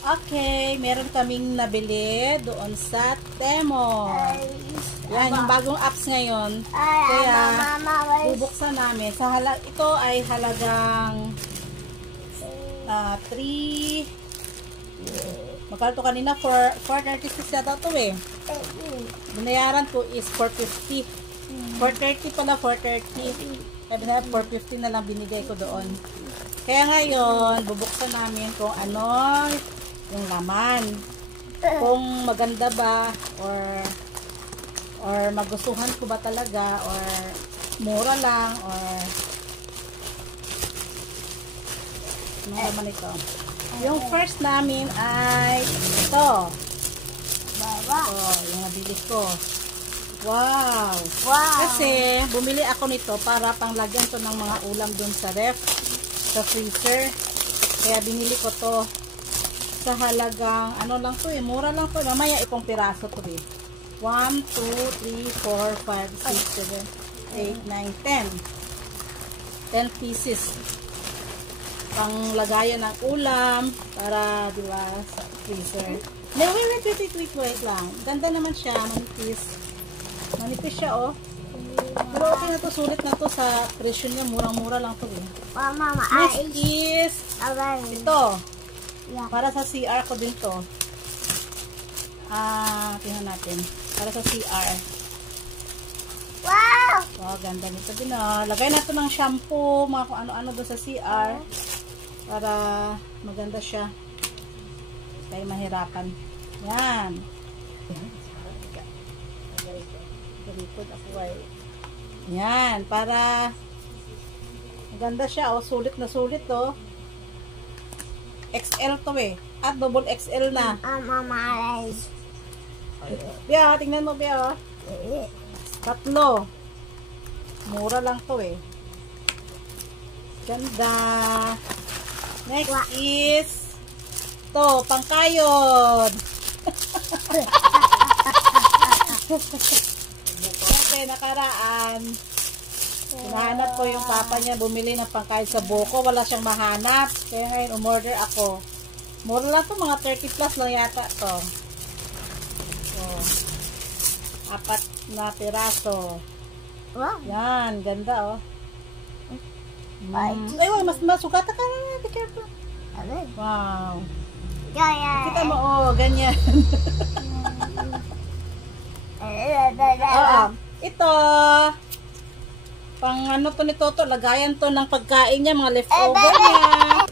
Okay, meron kaming nabili doon sa Temo. Yan, yung bagong apps ngayon. Kaya, bubuksan namin. Ito ay halagang 3. Magkano to kanina? 436 yata ito eh. Binayaran ko is 450. 430 pala, 430. Sabi na, 450 na lang binigay ko doon. Kaya ngayon, bubuksan namin kung ano yung laman. Kung maganda ba or magustuhan ko ba talaga or mura lang or ano naman ito. Yung first namin ay ito. Ito, yung nabili ko. Wow! Kasi bumili ako nito para panglagyan to ng mga ulam dun sa ref, sa freezer. Kaya binili ko to sa halagang ano lang to eh, mura lang to. Mamaya ipong piraso to eh. 1, 2, 3, 4, 5, 6, 7, 8, 9, 10. 10 pieces. Panglagayan ng ulam para diba sa freezer. No, wait lang. Ganda naman siya, manipis siya oh. Pero okay na to, sulit na to sa presyo niya, murang-mura lang to eh. Next is ito. Para sa CR ko din to. Tingnan natin. Para sa CR. Wow, ganda nito din oh. Lagay na to ng shampoo, mga kung ano-ano doon sa CR. Para maganda siya. Kaya mahirapan. Yan. Yan, para maganda siya oh, sulit na sulit oh. XL to eh. At double XL na. Bia, tingnan mo Bia. 3. Mura lang to eh. Ganda. Next is to, pangkayod. Kasi nakaraan hinahanap ko yung papa niya bumili ng pangkayod sa buko, wala siyang mahanap, kaya ngayon umorder ako. Mura lang to, mga 30 plus lang yata to. So 4 na piraso. Yan, ganda oh. Ay, mas masugata ka na, be careful. Wow. Kita mo oh, ganyan. Ito pang ano to ni Toto, lagayan to ng pagkain niya, mga leftover niya.